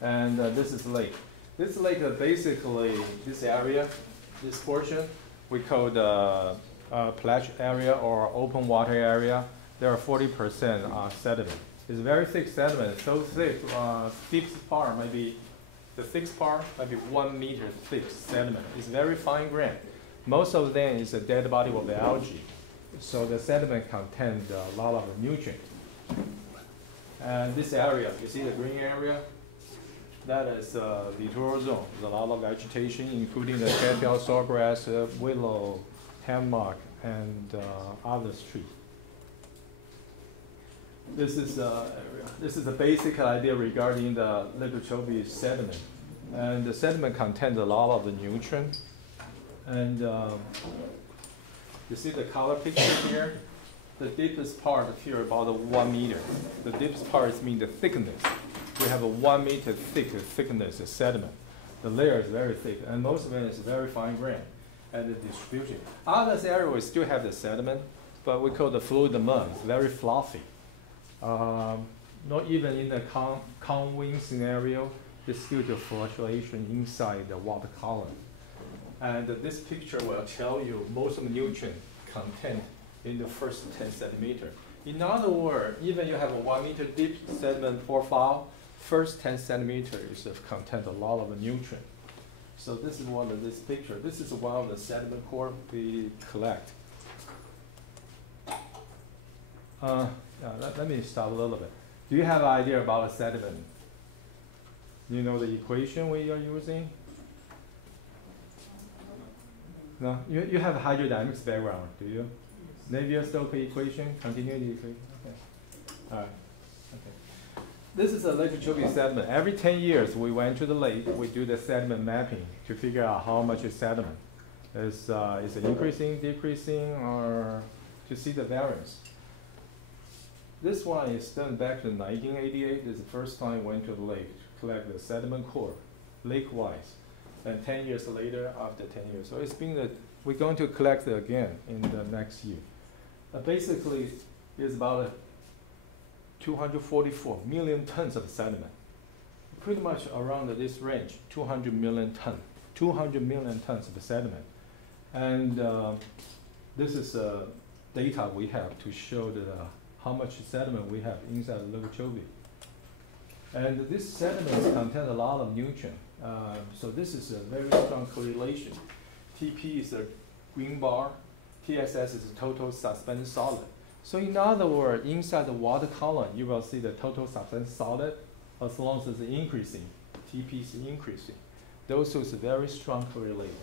And this is lake. This lake basically, this area, this portion, we call the plage area or open water area. There are 40% sediment. It's very thick sediment, so thick, thickest part maybe, the thickest part maybe 1 meter thick sediment. It's very fine grain. Most of them is a dead body of the algae. So the sediment contains a lot of nutrients. And this area, you see the green area? That is littoral zone. There's a lot of vegetation, including the cattail, sawgrass, willow, hemlock, and other trees. This is a basic idea regarding the Lake Okeechobee sediment. And the sediment contains a lot of the nutrients. And you see the color picture here? The deepest part here about 1 meter. The deepest part is mean the thickness. We have a 1 meter thickness of sediment. The layer is very thick, and most of it is very fine grain and the distribution. Others area we still have the sediment, but we call the fluid mud. It's very fluffy. Not even in the Kang Ren scenario, there's still the fluctuation inside the water column. And this picture will tell you most of the nutrient content in the first 10 centimeters. In other words, even you have a 1 meter deep sediment profile, first 10 centimeters contain a lot of nutrient. So this is one of this picture. This is one of the sediment core we collect. Let me stop a little bit. Do you have an idea about a sediment? Do you know the equation we are using? No? You have a hydrodynamics background, do you? Navier-Stokes equation, continuity equation? Okay. All right. Okay. This is a Lake Okeechobee sediment. Every 10 years, we went to the lake, we do the sediment mapping to figure out how much is sediment. Is it increasing, decreasing, or to see the variance. This one is done back in 1988. This is the first time we went to the lake to collect the sediment core, lake-wise. And 10 years later, after 10 years. So it's been we're going to collect it again in the next year. Basically, it's about 244 million tons of sediment. Pretty much around this range, 200 million tons. 200 million tons of sediment. And this is data we have to show how much sediment we have inside Lake Okeechobee. And this sediment contains a lot of nutrients. So this is a very strong correlation. TP is a green bar, TSS is a total suspended solid. So in other words, inside the water column, you will see the total suspended solid as long as it's increasing. TP is increasing. Those is a very strong correlation.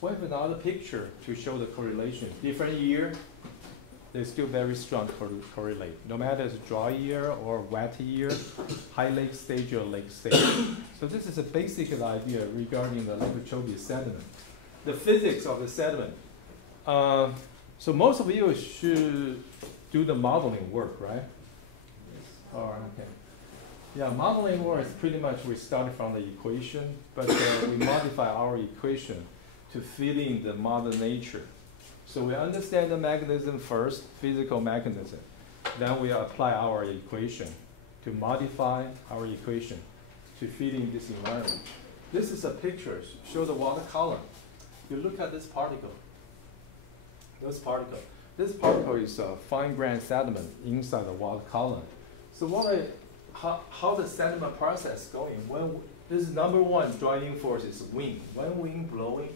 We have another picture to show the correlation. Different year, they still very strong correlate. No matter it's dry year or wet year, high lake stage or lake stage. So this is a basic idea regarding the Lake Okeechobee sediment. The physics of the sediment. So most of you should do the modeling work, right? Yes. All right, okay. Yeah, modeling work is pretty much we start from the equation, but we modify our equation to fit in the mother nature. So we understand the mechanism first, physical mechanism. Then we apply our equation to modify our equation to fit in this environment. This is a picture, show the water column. You look at this particle. This particle is a fine grained sediment inside the water column. So how the sediment process going? When this number one driving force is wind. When wind blowing,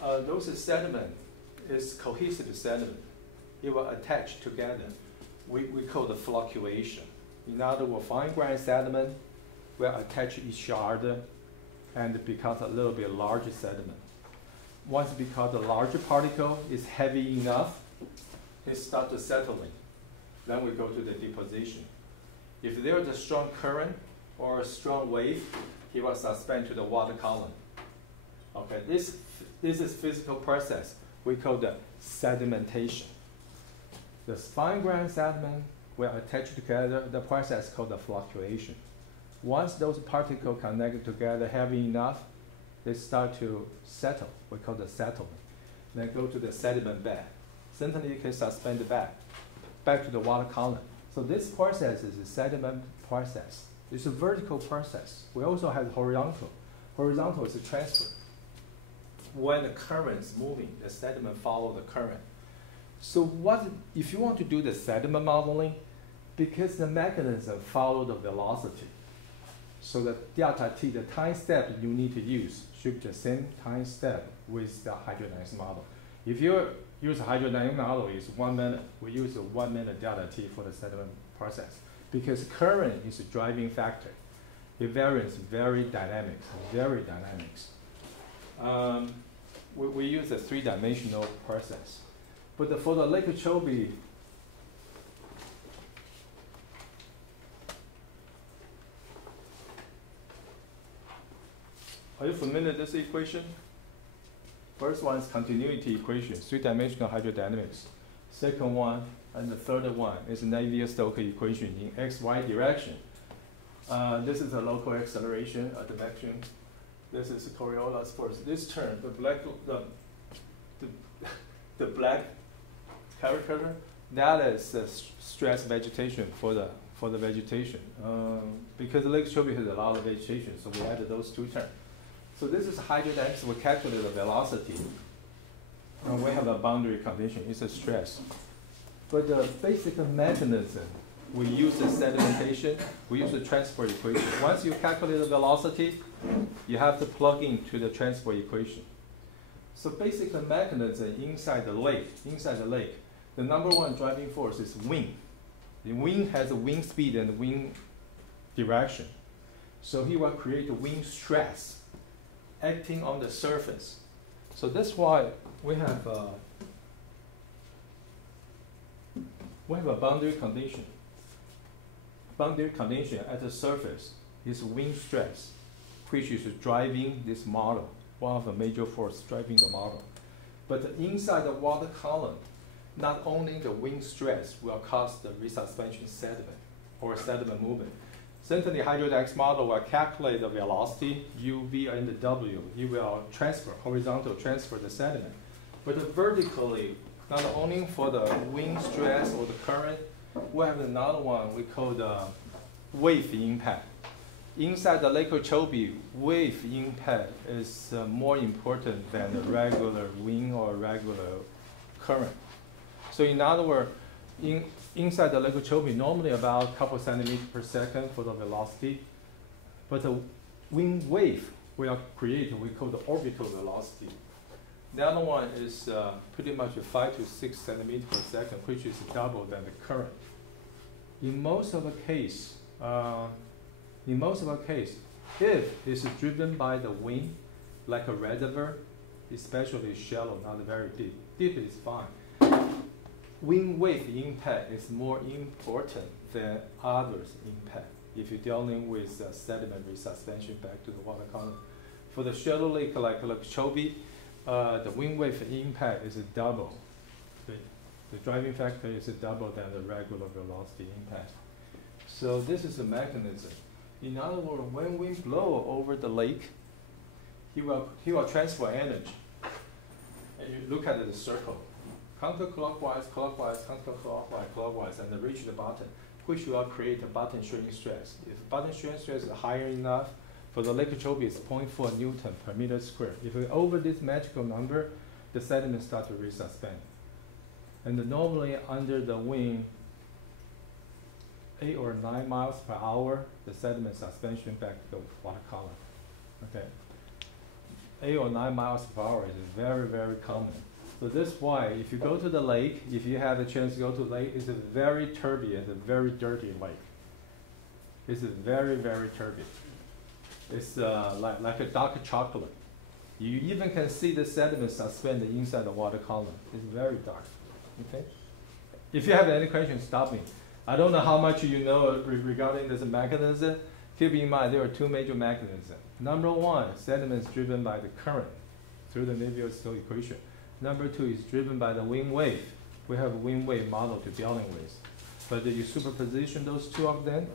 those sediment is cohesive sediment. It will attach together. We call the flocculation. In other words, fine grained sediment will attach each other and becomes a little bit larger sediment. Once because the larger particle is heavy enough, it starts to settling. Then we go to the deposition. If there is a strong current or a strong wave, it will suspend to the water column. Okay, this is physical process we call the sedimentation. The fine grained sediment will attach together. The process called the flocculation. Once those particles connect together heavy enough, they start to settle. We call the settlement. Then go to the sediment bed. Certainly you can suspend it back to the water column. So this process is a sediment process. It's a vertical process. We also have horizontal. Horizontal is a transfer. When the current is moving, the sediment follow the current. So what if you want to do the sediment modeling? Because the mechanism follow the velocity. So the delta t, the time step you need to use, should be the same time step with the hydrodynamics model. If you use a hydrodynamic model, it's 1 minute. We use a 1 minute delta t for the sediment process. Because current is a driving factor. It varies very dynamics, very dynamics. We use a 3-dimensional process. But for the Lake Okeechobee, are you familiar with this equation? First one is continuity equation, 3-dimensional hydrodynamics. Second one, and the third one is Navier-Stokes equation in x-y direction. This is a local acceleration at the maximum. This is Coriolis force. This term, the black character, that is the stress vegetation for the vegetation. Because Lake Okeechobee has a lot of vegetation, so we added those two terms. So this is hydrodynamics. We calculate the velocity. And we have a boundary condition. It's a stress. But the basic mechanism, we use the sedimentation, we use the transfer equation. Once you calculate the velocity, you have to plug into the transfer equation. So basic mechanism inside the lake, the number one driving force is wind. The wind has a wind speed and wind direction. So he will create a wind stress acting on the surface. So that's why we have a boundary condition. Boundary condition at the surface is wind stress, which is driving this model, one of the major forces driving the model. But inside the water column, not only the wind stress will cause the resuspension sediment or sediment movement. Certainly, hydrodynamics model will calculate the velocity, u, v, and the w. You will transfer, horizontal transfer the sediment. But vertically, not only for the wind stress or the current, we have another one we call the wave impact. Inside the Lake Okeechobee, wave impact is more important than the regular wind or regular current. So in other words, inside the Lake Okeechobee, normally about a couple centimeters per second for the velocity, but the wind wave will create what we call the orbital velocity. The other one is pretty much 5 to 6 centimeters per second, which is double than the current. In most of the case, if it's driven by the wind, like a reservoir, especially shallow, not very deep. Deep is fine. Wind wave impact is more important than others impact if you're dealing with sediment resuspension back to the water column. For the shallow lake like Lake Okeechobee, the wind wave impact is double. The driving factor is double than the regular velocity impact. So this is the mechanism. In other words, when wind blow over the lake, he will transfer energy. And you look at the circle. Counterclockwise, clockwise, counterclockwise, clockwise, and reach the bottom, which will create a bottom shearing stress. If bottom shearing stress is higher enough, for the Lake Okeechobee it's 0.4 Newton per meter square. If we over this magical number, the sediment starts to resuspend. And normally under the wind, 8 or 9 miles per hour, the sediment suspension back to the water column. Okay, 8 or 9 miles per hour is very, very common. So that's why if you go to the lake, if you have a chance to go to the lake, it's a very turbid, a very dirty lake. It's very, very turbid. It's like a dark chocolate. You even can see the sediment suspended inside the water column. It's very dark. Okay. If you have any questions, stop me. I don't know how much you know regarding this mechanism. Keep in mind there are two major mechanisms. Number one, sediment is driven by the current through the Navier-Stokes equation. Number two is driven by the wind wave. We have a wind wave model to dealing with. But if you superposition those two of them,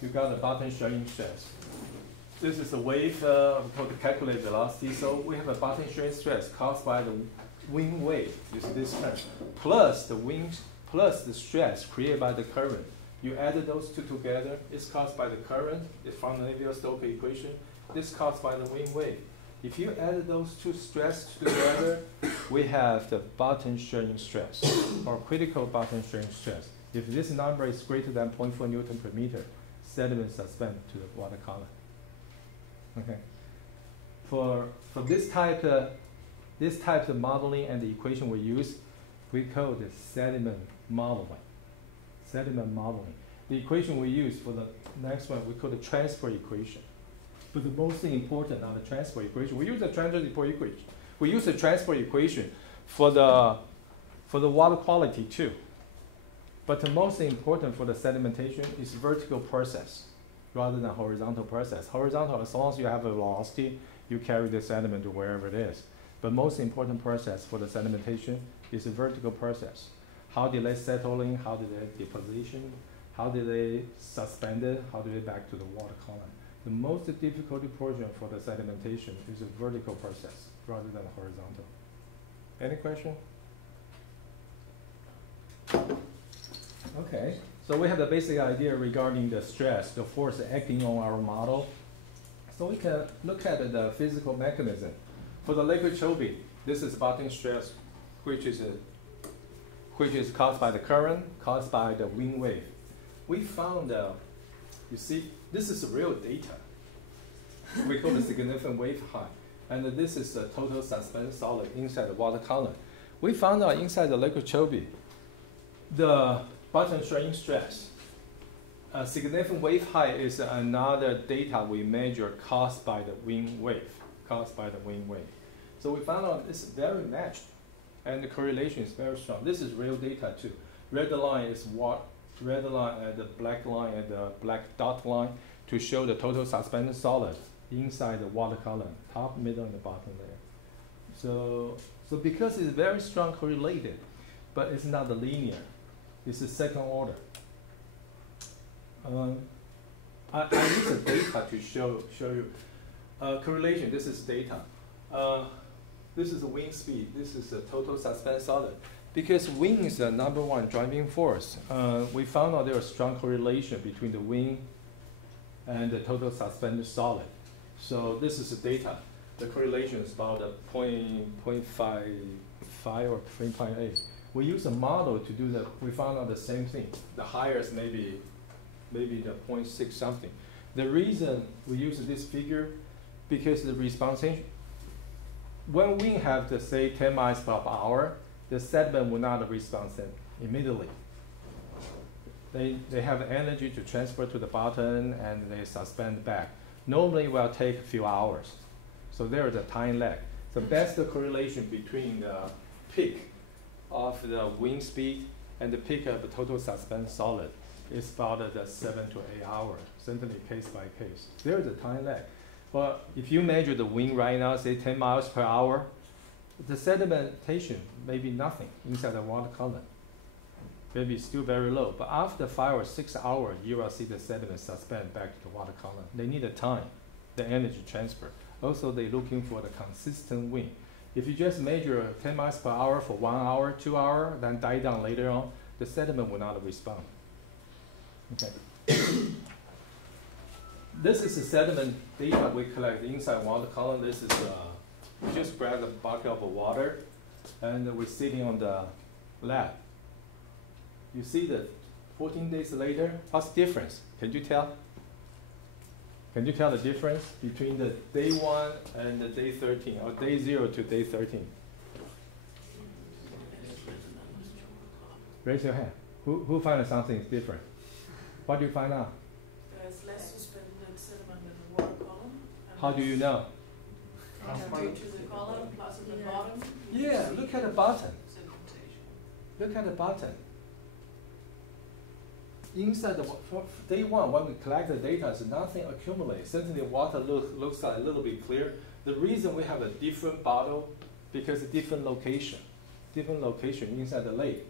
you got a bottom shearing stress. This is a wave called the calculated velocity. So we have a bottom shearing stress caused by the wind wave, is this term, plus the wind, plus the stress created by the current. You added those two together, it's caused by the current, from the Navier-Stokes equation. This caused by the wind wave. If you add those two stress together, we have the bottom shearing stress, or critical bottom shearing stress. If this number is greater than 0.4 Newton per meter, sediment suspend to the water column. Okay. For this type of modeling and the equation we use, we call the sediment modeling. Sediment modeling. The equation we use for the next one, we call the transfer equation. But the most important are the transfer equation. We use the transfer equation. We use the transfer equation for the water quality too. But the most important for the sedimentation is vertical process rather than horizontal process. Horizontal, as long as you have a velocity, you carry the sediment to wherever it is. But most important process for the sedimentation is a vertical process. How did they settle in? How did they deposition? How did they suspend it? How did they back to the water column? The most difficult portion for the sedimentation is a vertical process rather than horizontal. Any question? Okay, so we have the basic idea regarding the stress, the force acting on our model. So we can look at the physical mechanism. For the liquid Chobe, this is bottom stress, which is caused by the current, caused by the wind wave. We found, you see, this is real data. We call it significant wave height. And this is the total suspended solid inside the water column. We found out inside the liquid Chobe, the bottom shearing stress, significant wave height is another data we measure caused by the wind wave. So we found out it's very matched, and the correlation is very strong. This is real data too. Red line is red line and the black line and the black dot line to show the total suspended solid inside the water column, top, middle, and the bottom layer. So because it's very strong correlated, but it's not linear. It's a second order. I use the data to show you correlation. This is data. This is the wind speed. This is the total suspended solid. Because wind is the #1 driving force, we found out there was strong correlation between the wind and the total suspended solid. So this is the data. The correlation is about 0.55 or 3.8. We use a model to do that. We found out the same thing. The highest maybe the 0.6 something. The reason we use this figure because the response, when wind have the say 10 miles per hour, the sediment will not respond immediately. They have energy to transfer to the bottom and they suspend back. Normally it will take a few hours. So there is a time lag. The best correlation between the peak of the wind speed and the peak of the total suspended solid is about the 7 to 8 hours, certainly case by case. There is a time lag. But if you measure the wind right now, say 10 miles per hour, the sedimentation may be nothing inside the water column. Maybe still very low. But after 5 or 6 hours, you will see the sediment suspend back to the water column. They need the time, the energy transfer. Also, they're looking for the consistent wind. If you just measure 10 miles per hour for 1 hour, 2 hours, then die down later on, the sediment will not respond. Okay. This is the sediment data we collect inside water column. This is we just grab a bucket of water, and we're sitting on the lab. You see that 14 days later, what's the difference? Can you tell? Can you tell the difference between the day 1 and the day 13, or day 0 to day 13? Raise your hand. Who found something is different? What do you find out? There's less suspended sediment in the water column. How do you know? Compared to the column plus at the bottom. Yeah, look at the bottom. Sedimentation. Look at the bottom. Inside the for day 1, when we collect the data, nothing accumulates. Certainly, water looks a little bit clear. The reason we have a different bottle because a different location inside the lake.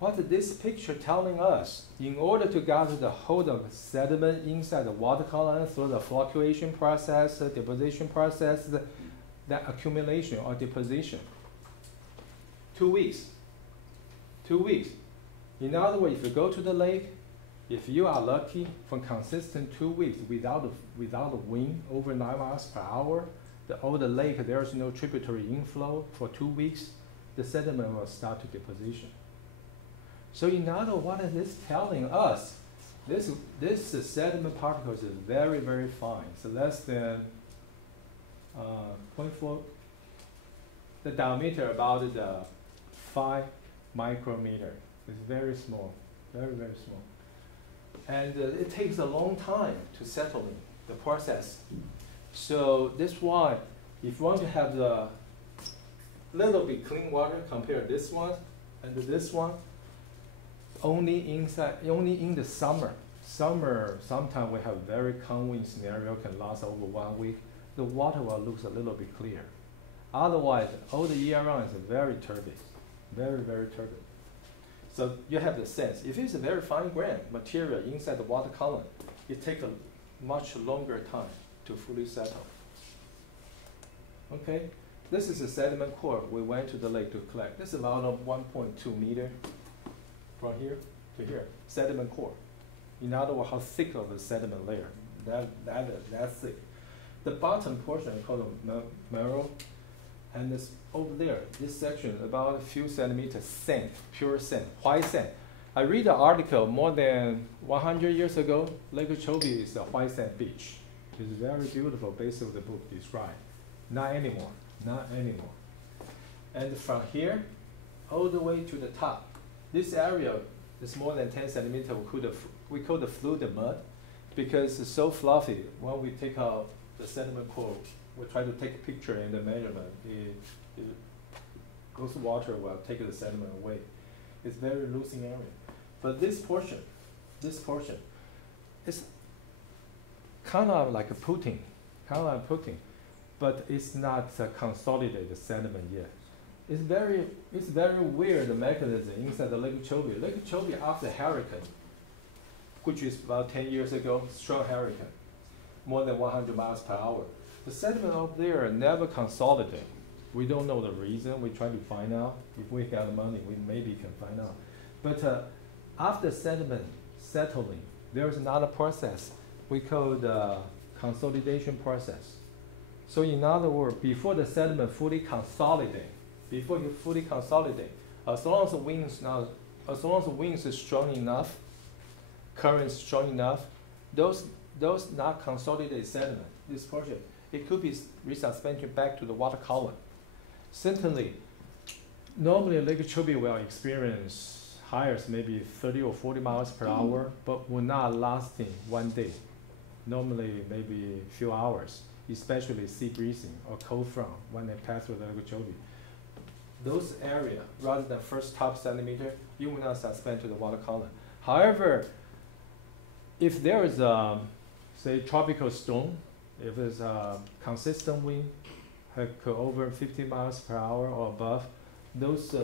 What is this picture telling us? In order to gather the hold of sediment inside the water column through the fluctuation process, the deposition process, that accumulation or deposition. 2 weeks. 2 weeks. In other words, if you go to the lake, if you are lucky, for consistent 2 weeks without a wind over 9 miles per hour, all the lake, there is no tributary inflow for 2 weeks, the sediment will start to deposition. So in other words, what is this telling us? This sediment particle is very, very fine. So less than 0.4. The diameter about the 5 micrometer. It's very small, very, very small. And it takes a long time to settle in the process. So that's why if you want to have the little bit clean water, compare this one and this one, only in the summer. Summer, sometimes we have very calm wind scenario, can last over 1 week. The water will look a little bit clear. Otherwise, all the year round is very turbid, very, very turbid. So you have the sense. If it's a very fine grain material inside the water column, it takes a much longer time to fully settle. Okay, this is a sediment core. We went to the lake to collect. This is about 1.2 meter from here to here, sediment core. In other words, how thick of a sediment layer. That's thick. The bottom portion is called the marrow, and this over there, this section about a few centimeters sand, pure sand, white sand. I read an article more than 100 years ago. Lake Okeechobee is a white sand beach. It's very beautiful, based on the book described. Not anymore, not anymore. And from here, all the way to the top, this area is more than 10 centimeters. We call the fluted mud because it's so fluffy. When we take out the sediment core, we try to take a picture and the measurement. Those water will take the sediment away. It's very loosening area. But this portion, is kind of like a pudding, but it's not a consolidated sediment yet. It's very weird mechanism inside the Lake Okeechobee. Lake Okeechobee after hurricane, which is about 10 years ago, strong hurricane, more than 100 miles per hour. The sediment up there never consolidate. We don't know the reason. We try to find out. If we got the money, we maybe can find out. But after sediment settling, there is another process we call the consolidation process. So in other words, before the sediment fully consolidate, as long as the winds is strong enough, current is strong enough, those not consolidated sediment, this portion, it could be resuspended back to the water column. Certainly, normally Lake Okeechobee will experience highs maybe 30 or 40 miles per hour, but will not lasting 1 day. Normally maybe a few hours, especially sea breezing or cold front when they pass through Lake Okeechobee. Those areas, rather than first top centimeter, you will not suspend to the water column. However, if there is a, say, tropical storm, if it's a consistent wind, over 50 miles per hour or above, those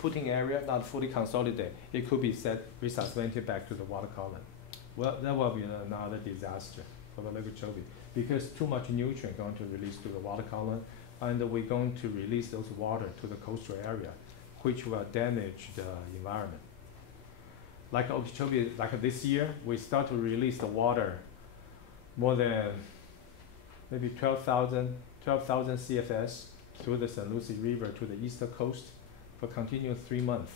putting area not fully consolidated, it could be resuspended back to the water column. Well, that will be another disaster for the Lake Okeechobee because too much nutrient going to release to the water column, and we're going to release those water to the coastal area, which will damage the environment. Like Okeechobee, like this year, we start to release the water more than maybe 12,000 CFS through the St. Lucie River to the eastern coast for continuous 3 months.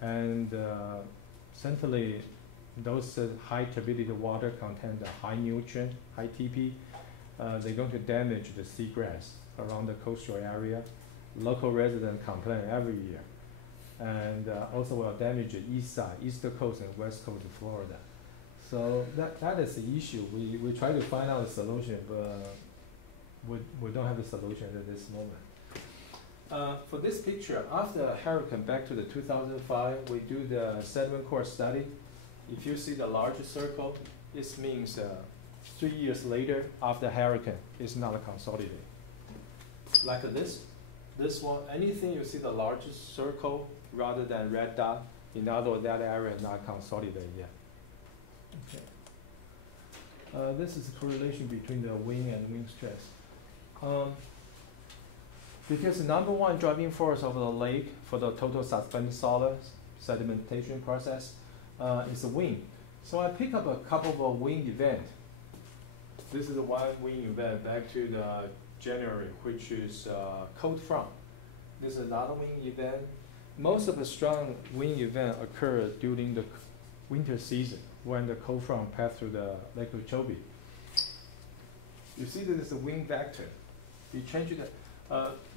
And certainly those high turbidity water contain the high nutrient, high TP. They're going to damage the seagrass around the coastal area. Local residents complain every year. And also will damage the east side, eastern coast and west coast of Florida. So that is the issue. We try to find out a solution, but we don't have a solution at this moment. For this picture, after hurricane back to the 2005, we do the sediment core study. If you see the larger circle, this means 3 years later after hurricane, it's not consolidated. Like this one, anything you see the largest circle rather than red dot, in other words, that area is not consolidated yet. Okay. This is the correlation between the wind and wind stress. Because the number one driving force of the lake for the total suspended solid sedimentation process is the wind. So I pick up a couple of wind events. This is one wind event back to the January, which is cold front. This is another wind event. Most of the strong wind events occur during the winter season when the cold front passed through the Lake Okeechobee. You see that it's a wind vector. You change it.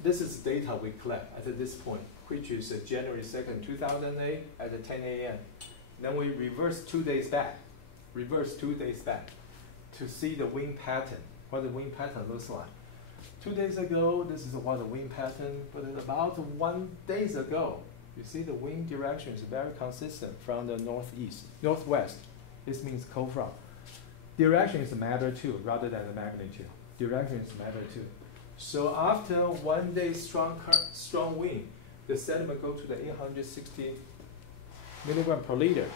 This is data we collect at this point, which is January 2nd, 2008 at 10 a.m. Then we reverse 2 days back, to see the wind pattern, what the wind pattern looks like. 2 days ago, this is what the wind pattern, but about 1 day ago, you see the wind direction is very consistent from the northwest. This means cold front. Direction is a matter too, rather than the magnitude. Direction is a matter too. So after 1 day strong wind, the sediment go to the 860 milligram per liter.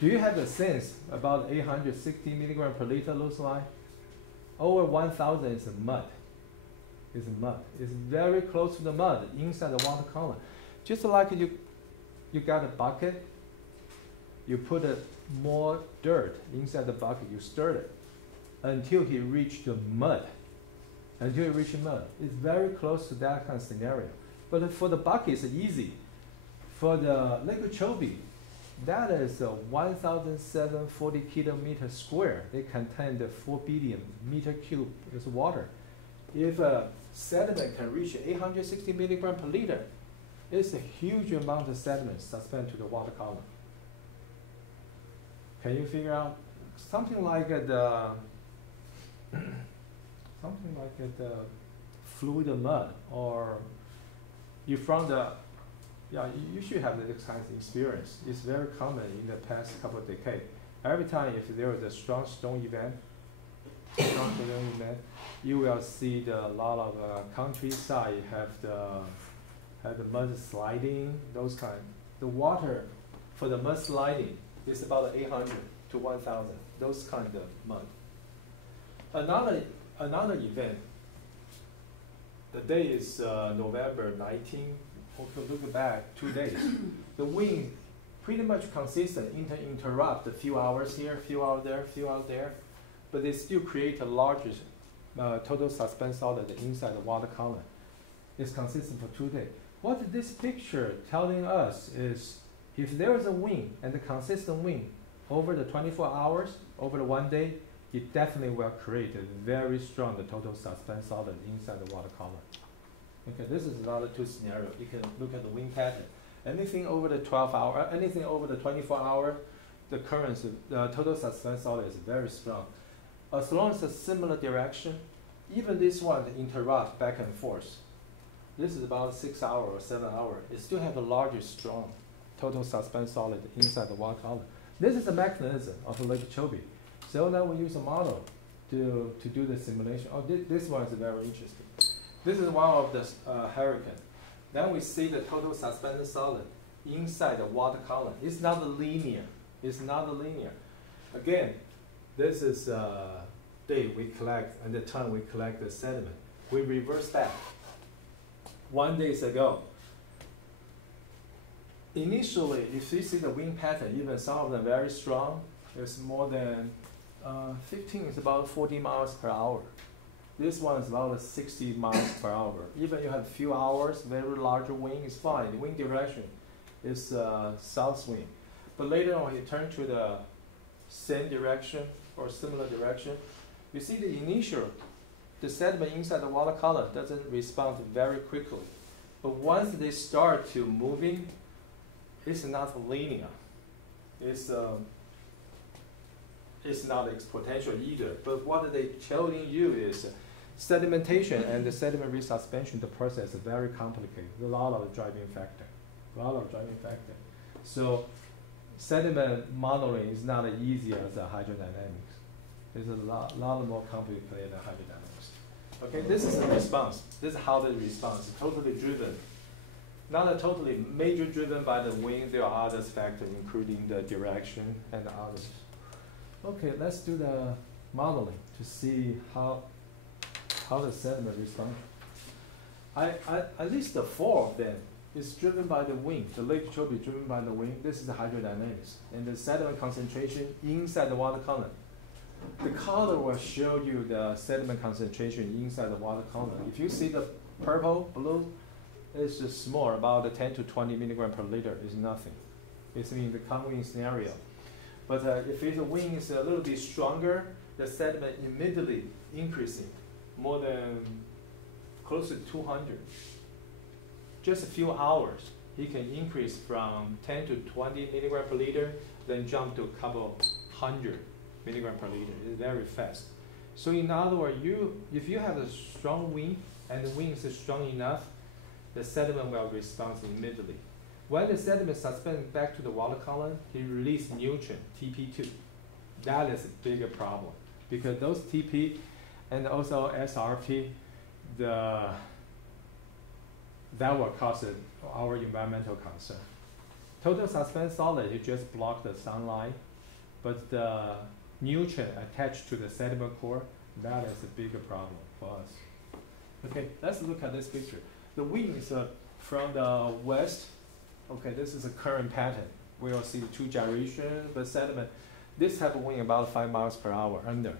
Do you have a sense about 860 milligram per liter looks like? Over 1,000 is mud. It's mud. It's very close to the mud inside the water column. Just like you got a bucket, you put more dirt inside the bucket, you stir it until you reach the mud. Until you reach the mud. It's very close to that kind of scenario. But for the bucket, it's easy. For the Lake Okeechobee, that is 1,740 kilometers square. They contain the 4 billion meter cube is water. If sediment can reach 860 milligram per liter, it's a huge amount of sediment suspended to the water column. Can you figure out something like the fluid mud, or you from the you should have this kind of experience. It's very common in the past couple of decades. Every time if there is a strong storm event, you will see a lot of countryside have the mud sliding, those kind. The water for the mud sliding is about 800 to 1,000, those kind of mud. Another event, the day is November 19. Okay, look back 2 days. The wind pretty much consistent, interrupt a few hours here, few hours there, few hours there, but they still create a larger total suspended solid inside the water column. It's consistent for 2 days. What this picture telling us is if there is a wind and a consistent wind over the 24 hours, over the 1 day, it definitely will create a very strong total suspended solid inside the water column. Okay, this is another two scenario. You can look at the wind pattern. Anything over the 12 hour, anything over the 24 hour, the currents, the total suspended solid is very strong. As long as a similar direction, even this one interrupt back and forth. This is about 6 hours or 7 hours. It still have a larger, strong total suspended solid inside the water column. This is the mechanism of Lake Okeechobee. So now we use a model to do the simulation. Oh, this one is very interesting. This is one of the hurricane. Then we see the total suspended solid inside the water column. It's not linear. It's not linear. Again, this is day we collect and the time we collect the sediment. We reverse back. 1 day ago. Initially, if you see the wind pattern, even some of them very strong, it's more than 15 is about 40 miles per hour. This one is about 60 miles per hour. Even you have a few hours, very larger wind is fine. The wind direction is south wind. But later on, you turn to the same direction or similar direction. You see the initial, the sediment inside the water column doesn't respond very quickly. But once they start to moving, it's not linear. It's not exponential either. But what they telling you is sedimentation and the sediment resuspension, the process is very complicated. A lot of driving factor. So sediment modeling is not as easy as hydrodynamics. It's a lot more complicated than hydrodynamics. Okay, this is the response. This is how the response is totally driven. Not totally major driven by the wind. There are other factors, including the direction and others. Okay, let's do the modeling to see how the sediment responds. At least the 4 of them is driven by the wind. The Lake Chobe driven by the wind. This is the hydrodynamics. And the sediment concentration inside the water column. The color will show you the sediment concentration inside the water column. If you see the purple, blue, it's just small, about 10 to 20 milligram per liter is nothing. It's in the calm scenario. But if the wind is a little bit stronger, the sediment immediately increasing more than close to 200. Just a few hours, it can increase from 10 to 20 milligram per liter, then jump to a couple hundred milligram per liter. It's very fast. So in other words, if you have a strong wind and the wind is strong enough, the sediment will respond immediately. When the sediment suspends back to the water column, it releases nutrient, TP2. That is a bigger problem because those TP and also SRP, that will cause our environmental concern. Total suspended solid, it just blocks the sunlight, but the nutrient attached to the sediment core, that is a bigger problem for us. Okay, let's look at this picture. The wind is from the west. Okay, this is a current pattern. We will see the 2 gyrations, but sediment. This type of wind about 5 miles per hour under,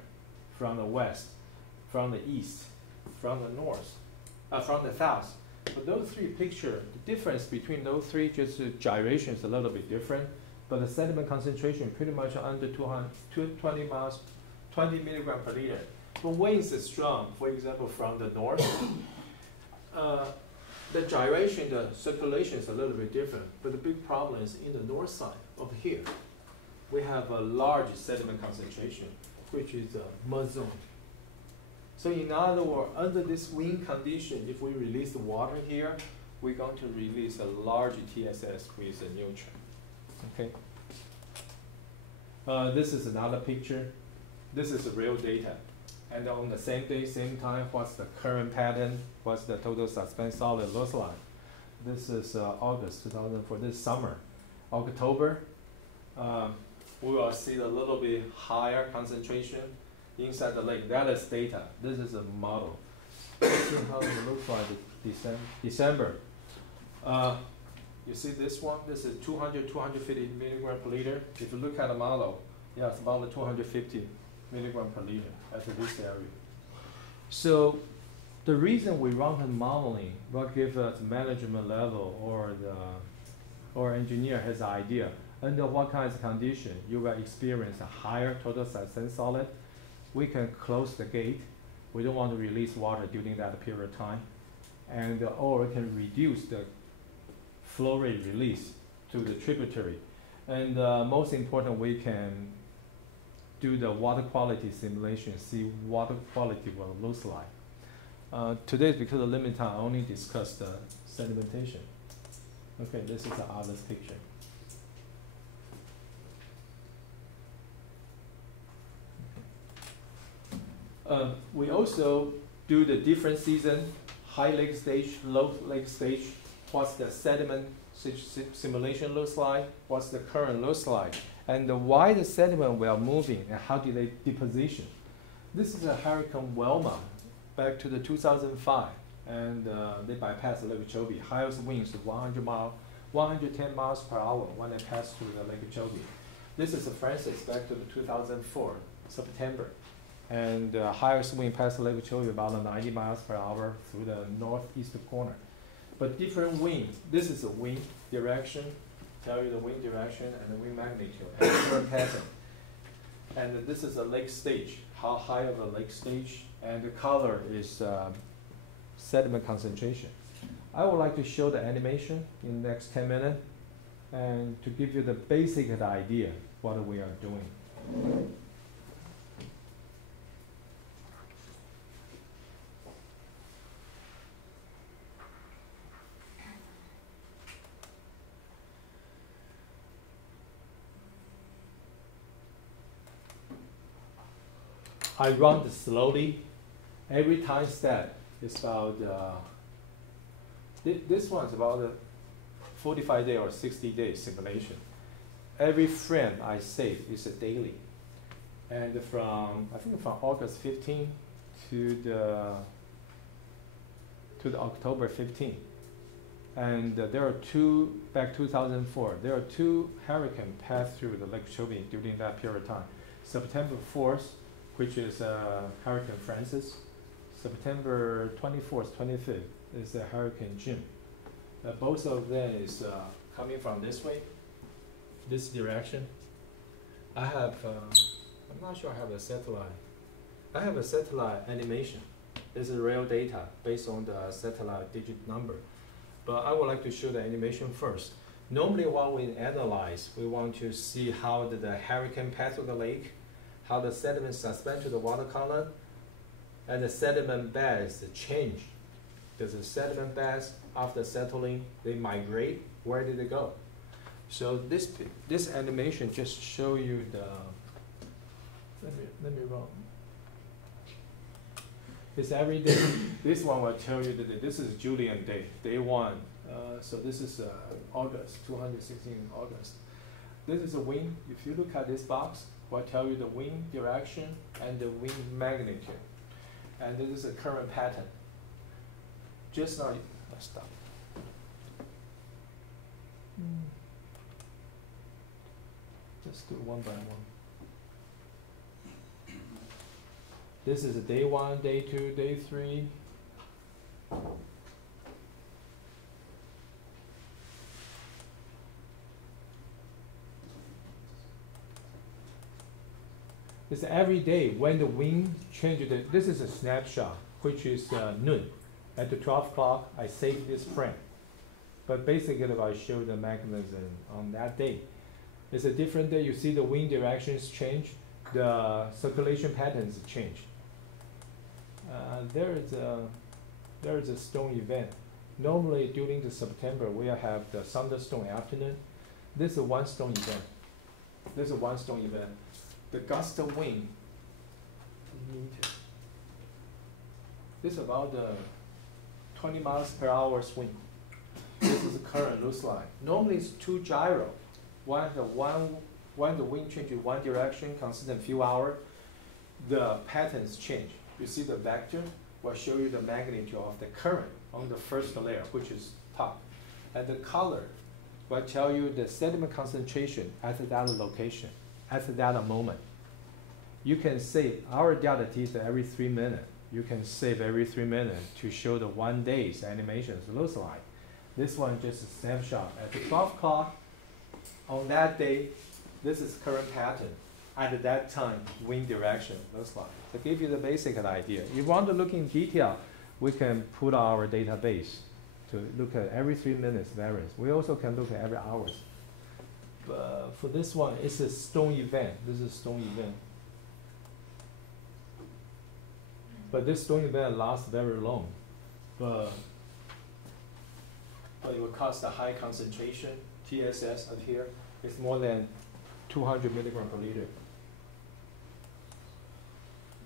from the west, from the east, from the north, from the south. But those 3 pictures, the difference between those 3, just the gyration is a little bit different, but the sediment concentration pretty much under 20 miles, 20 milligram per liter. But winds is strong, for example, from the north. The gyration, the circulation is a little bit different, but the big problem is in the north side, over here. We have a large sediment concentration, which is a mud zone. So in other words, under this wind condition, if we release the water here, we're going to release a large TSS with a nutrient. Okay. This is another picture. This is the real data. And on the same day, same time, what's the current pattern? What's the total suspended solid looks like? This is August 2004, this summer. October, we will see a little bit higher concentration inside the lake. That is data. This is a model. This is how it looks like December. You see this one? This is 200, 250 milligram per liter. If you look at the model, yeah, it's about 250 milligram per liter at this area. So the reason we run the modeling will give us management level or engineer has an idea under what kinds of condition you will experience a higher total suspended solid. We can close the gate. We don't want to release water during that period of time. And or we can reduce the flow rate release to the tributary. And most important, we can do the water quality simulation, see water quality will look like. Today, because of limited time, I only discussed the sedimentation. Okay, this is the other picture. We also do the different season, high lake stage, low lake stage, what's the sediment simulation looks like, what's the current looks like, and why the sediment were moving and how did they deposition. This is a Hurricane Wilma back to the 2005, and they bypassed Lake Chobe. Highest winds 110 miles per hour when they passed through the Lake Chobe. This is Francis back to the 2004, September. And highest wind past Lake Chobe about 90 miles per hour through the northeast corner. But different wind, this is the wind direction, tell you the wind direction and the wind magnitude and the current pattern. And this is a lake stage, how high of a lake stage, and the color is sediment concentration. I would like to show the animation in the next 10 minutes and to give you the basic idea what we are doing. I run this slowly. Every time step is about, this one's about a 45-day or 60-day simulation. Every frame I save is a daily. And I think from August 15 to the to the October 15. And there are two, back 2004, there are two hurricanes passed through the Lake Okeechobee during that period of time. September 4th, which is Hurricane Francis. September 24th, 25th is Hurricane Jin. Both of them is coming from this way, this direction. I have, I'm not sure I have a satellite. I have a satellite animation. This is real data based on the satellite digit number. But I would like to show the animation first. Normally when we analyze, we want to see how did the hurricane pass through the lake, how the sediment suspend to the water column, and the sediment beds change. Does the sediment beds, after settling, they migrate? Where did they go? So this animation just show you the, let me run. It's every day. This one will tell you that this is Julian day, day 1. So this is August, 216 August. This is a wind. If you look at this box, will tell you the wind direction and the wind magnitude. And this is a current pattern. Just now, let's stop. Just do one by one. This is a day 1, day 2, day 3. It's every day when the wind changes. This is a snapshot, which is noon. At the 12 o'clock, I save this frame. But basically, I show the mechanism on that day. It's a different day. You see the wind directions change, the circulation patterns change. There is a storm event. Normally during the September, we have the thunderstorm afternoon. This is one storm event. This is one storm event. The gust of wind. This is about the 20 miles per hour swing. This is the current looks like. Normally it's 2 gyro. When the wind changes one direction, consistent few hours, the patterns change. You see the vector will show you the magnitude of the current on the first layer, which is top. And the color will tell you the sediment concentration at that location, at that moment. You can save, our data is every 3 minutes. You can save every 3 minutes to show the 1 day's animations looks like. This one just a snapshot. At the 12 o'clock, on that day, this is current pattern. At that time, wind direction looks like. To give you the basic idea. If you want to look in detail, we can put our database to look at every 3 minutes variance. We also can look at every hours. But for this one, it's a storm event. This is a storm event. But this storm event lasts very long. But it will cause a high concentration. TSS up here is more than 200 milligram per liter.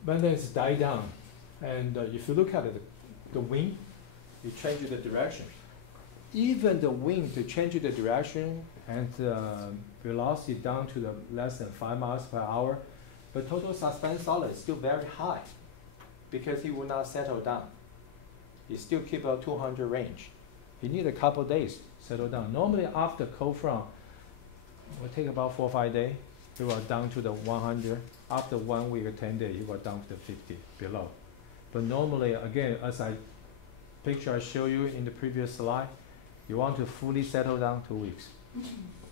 But then it's died down. And if you look at it, the wind, it changes the direction. Even the wind to change the direction and velocity down to the less than 5 miles per hour, but total suspended solid is still very high because it will not settle down. It still keep a 200 range. You need a couple days to settle down. Normally after cold front, it will take about 4 or 5 days. It will down to the 100. After 1 week or 10 days, it will down to the 50 below. But normally, again, as I picture I show you in the previous slide, you want to fully settle down 2 weeks,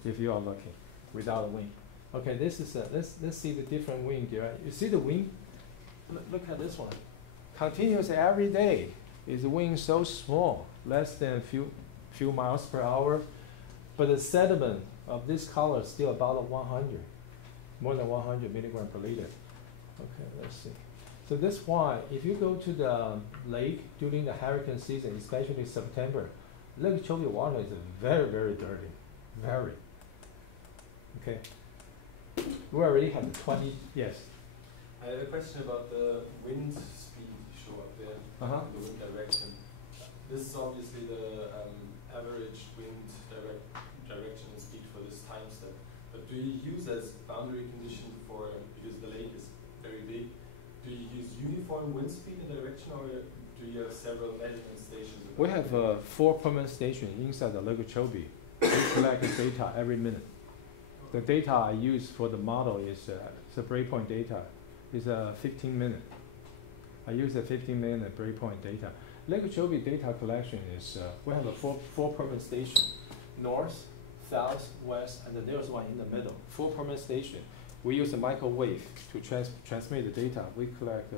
if you are lucky, without a wind. Okay, this is let's see the different wind here. You see the wind? Look at this one. Continuous every day. Is the wind so small, less than a few miles per hour, but the sediment of this color is still about 100, more than 100 milligram per liter. Okay, let's see. So that's why if you go to the lake during the hurricane season, especially September, Lake Okeechobee water is very, very dirty, very. Okay. We already have 20. Yes. I have a question about the wind speed you show up there, the wind direction. This is obviously the average wind direction and speed for this time step. But do you use as boundary condition for, because the lake is very big, do you use uniform wind speed and direction, or do do you have several measurement stations? We have 4 permanent stations inside the Lake Okeechobee. We collect the data every minute. The data I use for the model is the breakpoint data. Is 15 minute. I use the 15-minute breakpoint data. Lake Okeechobee data collection is we have a four permanent station: north, south, west, and then there's one in the middle. 4 permanent station. We use a microwave to transmit the data. We collect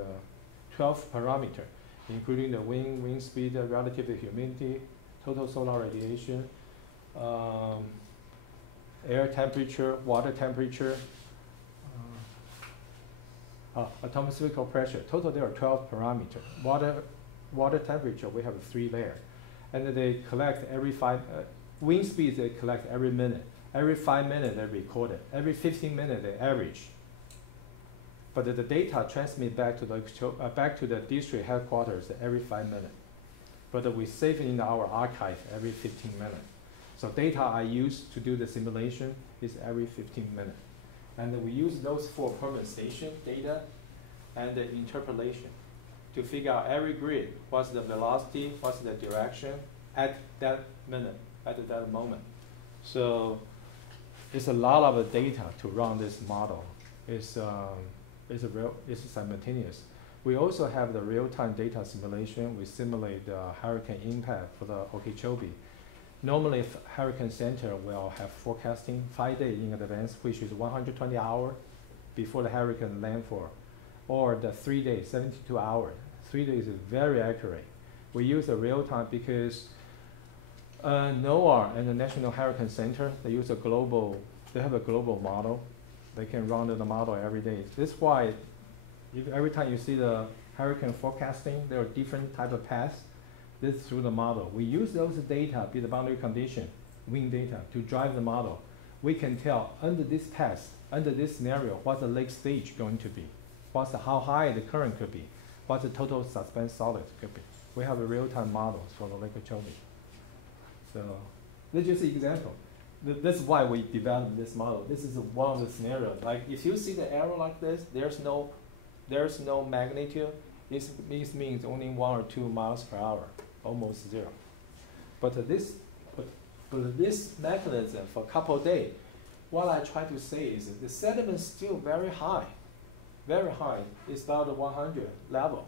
12 parameters, including the wind speed, relative humidity, total solar radiation, air temperature, water temperature, atmospheric pressure. Total there are 12 parameters. Water temperature, we have 3 layers. And they collect every wind speed they collect every minute. Every 5 minutes they record it. Every 15 minutes they average. But the data transmit back to the district headquarters every 5 minutes. But we save it in our archive every 15 minutes. So data I use to do the simulation is every 15 minutes. And we use those 4 permanent station data and the interpolation to figure out every grid, what's the velocity, what's the direction at that minute, at that moment. So it's a lot of data to run this model. It's simultaneous. We also have the real-time data simulation. We simulate the hurricane impact for the Okeechobee. Normally, Hurricane Center will have forecasting 5 days in advance, which is 120 hours before the hurricane landfall, or the 3 days, 72 hours. 3 days is very accurate. We use the real time because NOAA and the National Hurricane Center, they have a global model. They can run the model every day. This is why every time you see the hurricane forecasting, there are different type of paths. This is through the model. We use those data, be the boundary condition, wind data, to drive the model. We can tell under this test, under this scenario, what's the lake stage going to be, how high the current could be, what the total suspended solid could be. We have a real-time model for the Lake Okeechobee. So this is just an example. That's why we developed this model. This is one of the scenarios. Like if you see the arrow like this, there's no magnitude. This means only 1 or 2 miles per hour, almost 0. But this mechanism for a couple of days, what I try to say is that the sediment is still very high. Very high. It's about the 100 level.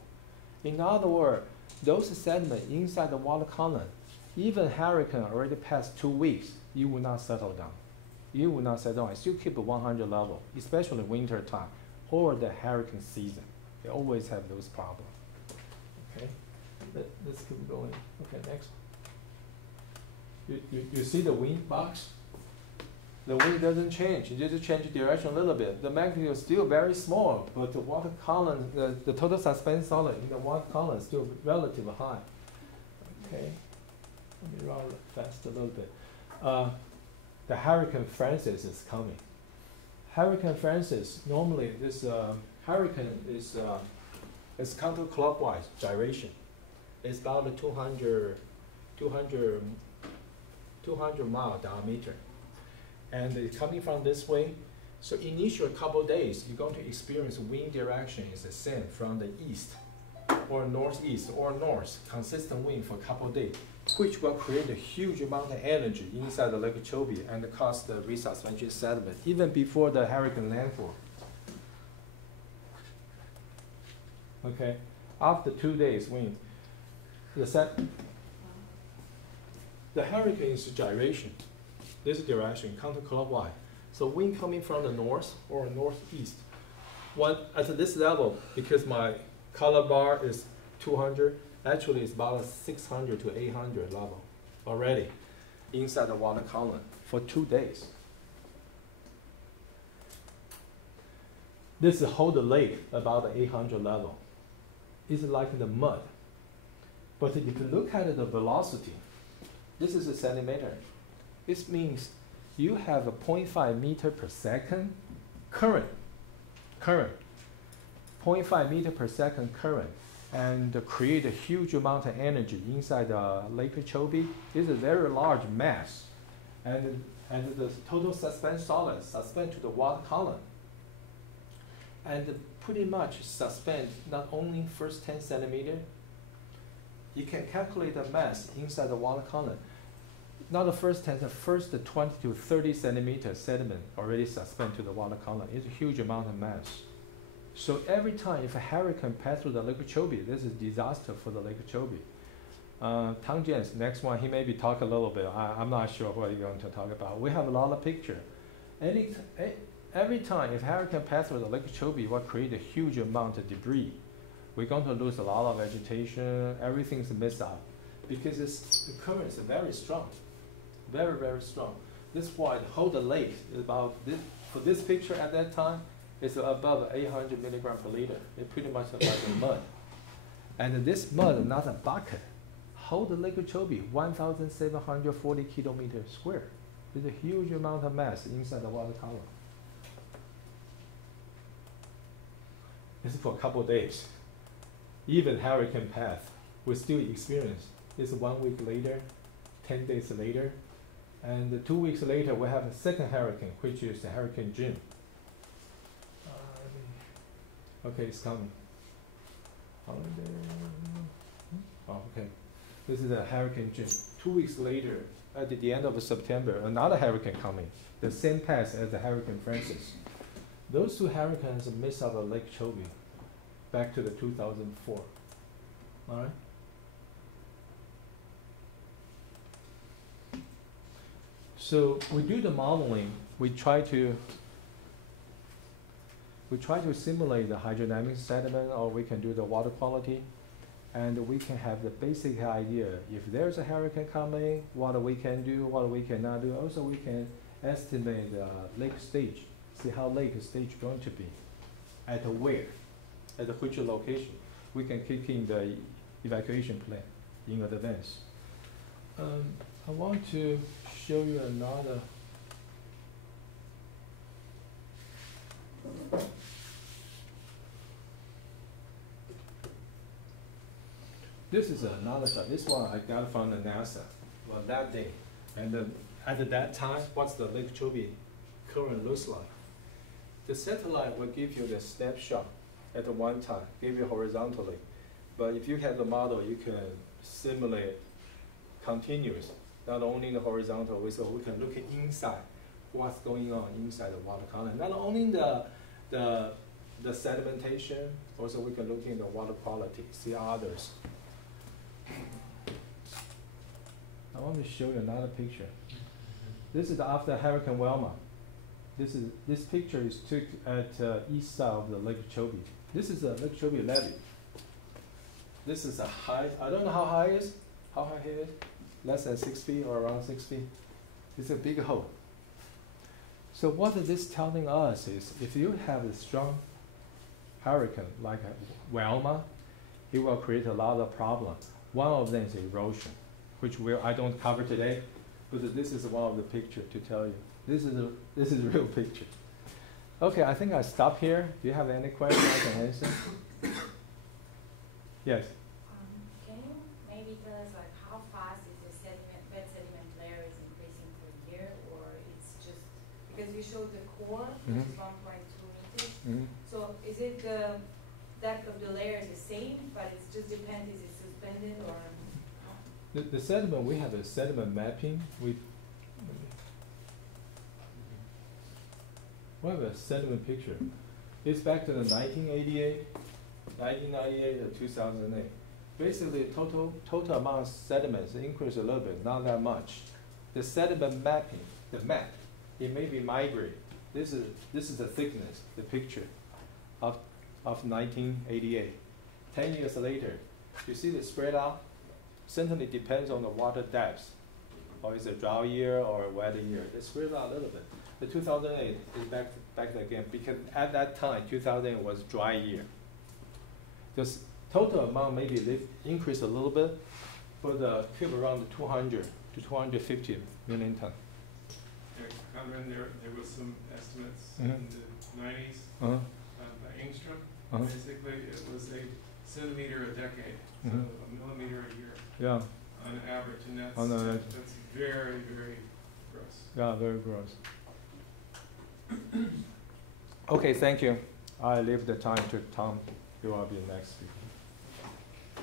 In other words, those sediment inside the water column, even hurricane already passed 2 weeks, you will not settle down. You will not settle down. Still keep a 100 level, especially winter time or the hurricane season. They always have those problems. Okay, let's keep going. Okay, next. You see the wind box? The wind doesn't change. It just changes direction a little bit. The magnitude is still very small, but the water column, the total suspended solid in the water column is still relatively high. Okay, let me run fast a little bit. The Hurricane Francis is coming. Hurricane Francis, normally this hurricane is counterclockwise gyration. It's about 200 mile diameter. And it's coming from this way. So initial couple days, you're going to experience wind direction is the same from the east or northeast or north, consistent wind for a couple days, which will create a huge amount of energy inside the Lake Okeechobee and cause the resuspension sediment even before the hurricane landfall. Okay, after 2 days wind, the hurricane is gyration. This direction, counterclockwise. So wind coming from the north or northeast. At this level, because my color bar is 200, actually it's about 600 to 800 level already inside the water column for 2 days. This hold the lake about the 800 level. It's like the mud. But if you look at the velocity, this is a centimeter. This means you have a 0.5 meter per second current, 0.5 meter per second current, and create a huge amount of energy inside the Lake Okeechobee. It's a very large mass, and the total suspended solid suspend to the water column, and pretty much suspend not only first 10 centimeter, you can calculate the mass inside the water column. Not the first 10, the first 20 to 30 centimeter sediment already suspended to the water column. It's a huge amount of mass. So every time if a hurricane passes through the Lake Okeechobee, this is disaster for the Lake Okeechobee. Kang Ren, next one, he maybe talk a little bit. I'm not sure what you're going to talk about. We have a lot of picture. Every time if hurricane passes through the Lake Okeechobee, will create a huge amount of debris. We're going to lose a lot of vegetation. Everything's messed up because the currents are very strong, very, very strong. This is why the whole lake is about this. For this picture at that time, it's above 800 milligram per liter. It's pretty much like a mud. And this mud, not a bucket, hold the Lake Okeechobee 1,740 kilometers square. It's a huge amount of mass inside the water column. This is for a couple of days. Even hurricane path, we still experience. It's 1 week later, 10 days later, and 2 weeks later we have a second hurricane, which is the Hurricane Jin. Okay, it's coming. Oh, okay. This is a Hurricane Jin. 2 weeks later, at the end of September, another hurricane coming. The same path as the Hurricane Francis. Those two hurricanes missed out of Lake Okeechobee back to the 2004. All right. So we do the modeling. We try to simulate the hydrodynamic sediment, or we can do the water quality, and we can have the basic idea. If there's a hurricane coming, what we can do, what we cannot do. Also, we can estimate the lake stage, see how lake stage is going to be, at where, at which location. We can kick in the evacuation plan in advance. I want to show you another. This is another shot. This one I got from the NASA. Well, that day, and at that time, what's the Lake Okeechobee current looks like? The satellite will give you the snapshot at one time, give you horizontally. But if you have the model, you can simulate continuous, not only the horizontal, so we can look inside what's going on inside the water column. Not only the sedimentation, also we can look in the water quality, see others. I want to show you another picture. This is after Hurricane Wilma. This picture is took at east side of the Lake Okeechobee. This is a Lake Okeechobee levee. This is a high. I don't know how high it is. How high it is? Less than 6 feet or around 6 feet. It's a big hole. So what is this telling us is, if you have a strong hurricane like Wilma, it will create a lot of problems. One of them is erosion, which I don't cover today, but this is one of the pictures to tell you. This is a real picture. Okay, I think I stop here. Do you have any questions I can answer? Yes. Can you maybe tell us like how fast is the wet sediment layer is increasing per year, or it's just because you showed the core, which is 1.2 meters. So is it the depth of the layer is the same, but it just depends, is it suspended or? The sediment, we have a sediment mapping. We have a sediment picture. It's back to the 1998 to 2008. Basically, total amount of sediments increased a little bit, not that much. The sediment mapping, the map, it may be migrate. This is the thickness, the picture of 1988. 10 years later, you see the spread out. Certainly depends on the water depth, or is it a dry year or a wet year. It spread out a little bit. The 2008 is back again, because at that time 2008 was dry year. Just total amount maybe increased a little bit, but keep around 200 to 250 million ton. Kang Ren, there was some estimates in the 90s by Engstrom. Basically, it was a centimeter a decade, so a millimeter a year. Yeah. On average, and that's very, very gross. Yeah, very gross. Okay, thank you. I leave the time to Tom. You will be next speaker.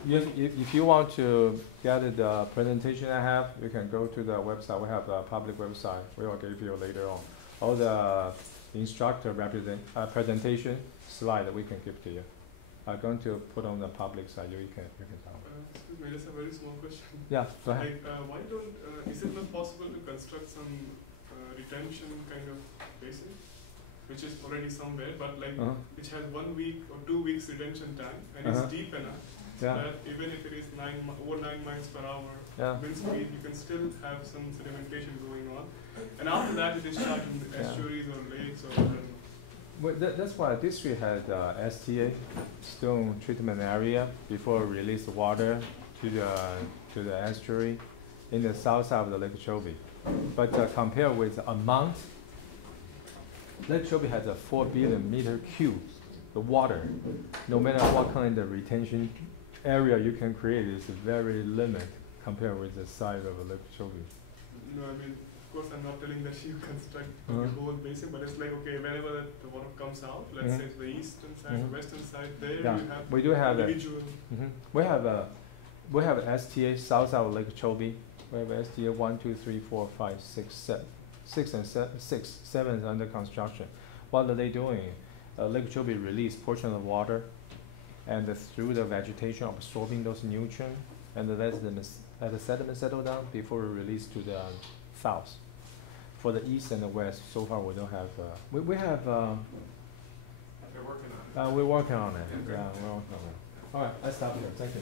If you want to get the presentation I have, you can go to the website. We have the public website. We will give you later on all the instructor presentation slide that we can give to you. I'm going to put on the public side. You can tell. Excuse me, just a very small question. Yeah, go ahead. Like, why don't, is it not possible to construct some retention kind of basin, which is already somewhere, but like, which has 1 week or 2 weeks retention time, and is deep enough that even if it is over 9 miles per hour wind speed, you can still have some sedimentation going on, and after that it is shot in the estuaries or lakes or whatever. Well, that's why district had STA, stone treatment area, before release the water to the estuary in the south side of the Lake Chobe. But compared with amount, Lake Chobe has a 4 billion meter cubes. The water, no matter what kind of retention area you can create, is very limited compared with the size of Lake Chobe. No, I mean, of course, I'm not telling that you construct the whole basin, but it's like, okay, whenever the water comes out, let's say to the eastern side, the western side, there you have we do have individual. We have STA south side of Lake Chobe. We have STA 1, 2, 3, 4, 5, 6, 7. 7 is under construction. What are they doing? Lake Chobe release portion of the water, and through the vegetation absorbing those nutrients, and let the sediment settle down before release to the south. For the east and the west, so far we don't have. We have. They're working on it. We're working on it. Yeah, we're working on it. All right, let's stop here. Thank you.